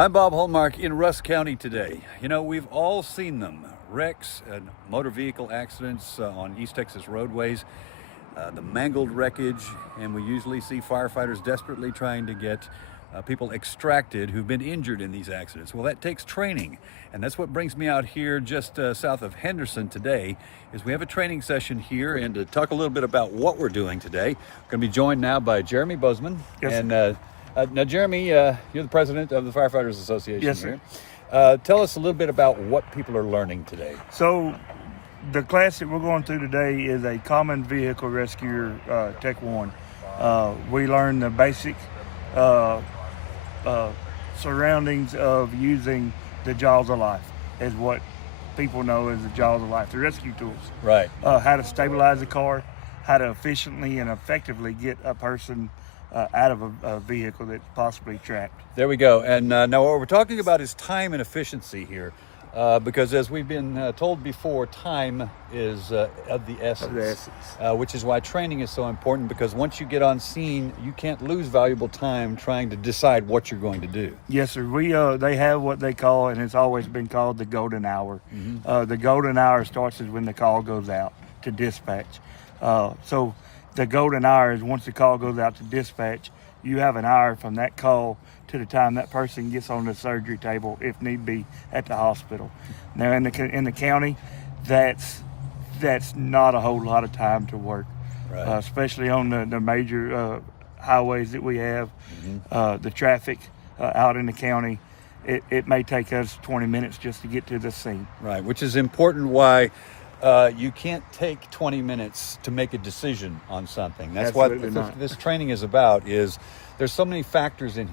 I'm Bob Hallmark in Rusk County today. You know, we've all seen them. Wrecks and motor vehicle accidents on East Texas roadways, the mangled wreckage, and we usually see firefighters desperately trying to get people extracted who've been injured in these accidents. Well, that takes training, and that's what brings me out here just south of Henderson today, is we have a training session here, and to talk a little bit about what we're doing today, we're going to be joined now by Jeremy Bozeman. Yes, and now, Jeremy, you're the president of the Firefighters Association yes, here. sir. Tell us a little bit about what people are learning today. So the class that we're going through today is a Common Vehicle Rescuer Tech 1. We learn the basic surroundings of using the jaws of life, is what people know as the jaws of life, the rescue tools. Right. How to stabilize a car, how to efficiently and effectively get a person out of a vehicle that's possibly trapped. There we go. And now what we're talking about is time and efficiency here, because as we've been told before, time is of the essence, which is why training is so important, because once you get on scene, you can't lose valuable time trying to decide what you're going to do. Yes, sir. They have what they call, and it's always been called, the golden hour. The golden hour starts when the call goes out to dispatch. So the golden hour is once the call goes out to dispatch, you have an hour from that call to the time that person gets on the surgery table, if need be, at the hospital. Now, in the county, that's not a whole lot of time to work, right. Especially on the major highways that we have. The traffic out in the county, it may take us 20 minutes just to get to the scene. Right, which is important why you can't take 20 minutes to make a decision on something. That's Absolutely what not. this training is about. Is there's so many factors in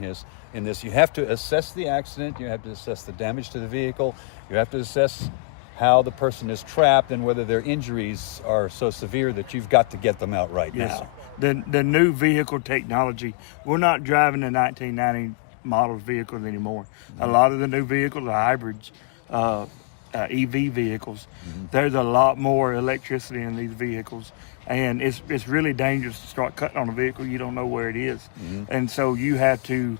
this. You have to assess the accident, you have to assess the damage to the vehicle, you have to assess how the person is trapped and whether their injuries are so severe that you've got to get them out right Yes, now. sir. The new vehicle technology, we're not driving the 1990 model vehicles anymore. A lot of the new vehicles are hybrids. EV vehicles. There's a lot more electricity in these vehicles, and it's really dangerous to start cutting on a vehicle you don't know where it is. And so you have to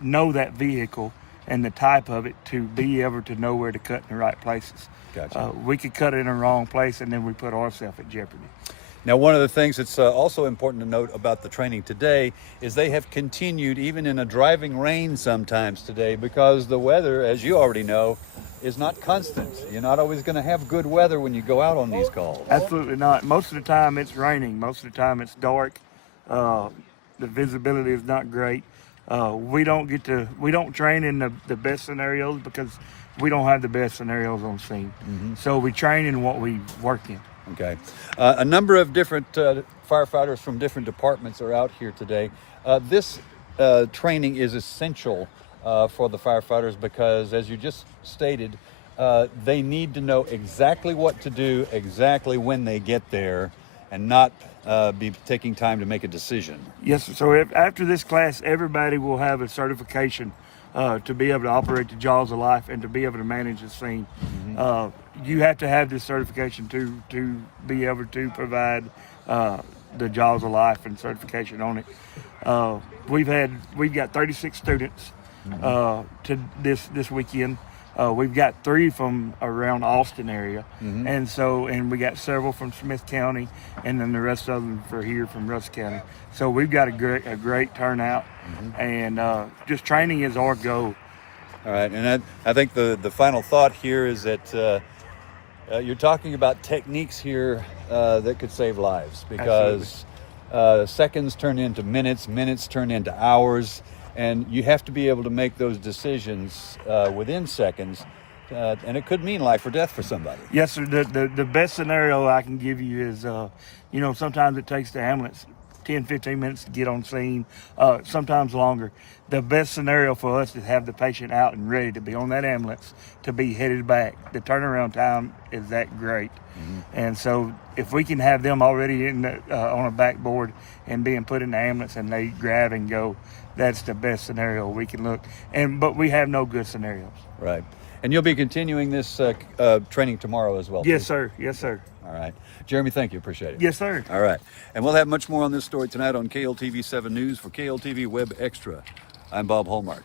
know that vehicle and the type of it to be able to know where to cut in the right places. Gotcha. We could cut it in the wrong place, and then we put ourselves at jeopardy. Now, one of the things that's also important to note about the training today is they have continued even in a driving rain sometimes today, because the weather, as you already know, is not constant. You're not always going to have good weather when you go out on these calls. Absolutely not. Most of the time it's raining. Most of the time it's dark. The visibility is not great. We don't train in the best scenarios because we don't have the best scenarios on scene. So we train in what we work in. Okay. A number of different firefighters from different departments are out here today. This training is essential for the firefighters because, as you just stated, they need to know exactly what to do, exactly when they get there, and not be taking time to make a decision. Yes, sir. So after this class, everybody will have a certification to be able to operate the jaws of life and to be able to manage the scene. You have to have this certification to be able to provide the jaws of life and certification on it. We've got 36 students to this weekend. We've got 3 from around Austin area, and we got several from Smith County, and then the rest of them are here from Rusk County. So we've got a great turnout, and just training is our goal. All right, and I think the final thought here is that you're talking about techniques here that could save lives, because seconds turn into minutes, minutes turn into hours, and you have to be able to make those decisions within seconds, and it could mean life or death for somebody. Yes, sir. The best scenario I can give you is, sometimes it takes the ambulance 10, 15 minutes to get on scene, sometimes longer. The best scenario for us is have the patient out and ready to be on that ambulance to be headed back. The turnaround time is that great. And so if we can have them already on a backboard and being put in the ambulance and they grab and go, that's the best scenario we can look. But we have no good scenarios. Right. And you'll be continuing this training tomorrow as well? Yes, sir. Yes, sir. All right. Jeremy, thank you. Appreciate it. Yes, sir. All right. And we'll have much more on this story tonight on KLTV 7 News. For KLTV Web Extra, I'm Bob Hallmark.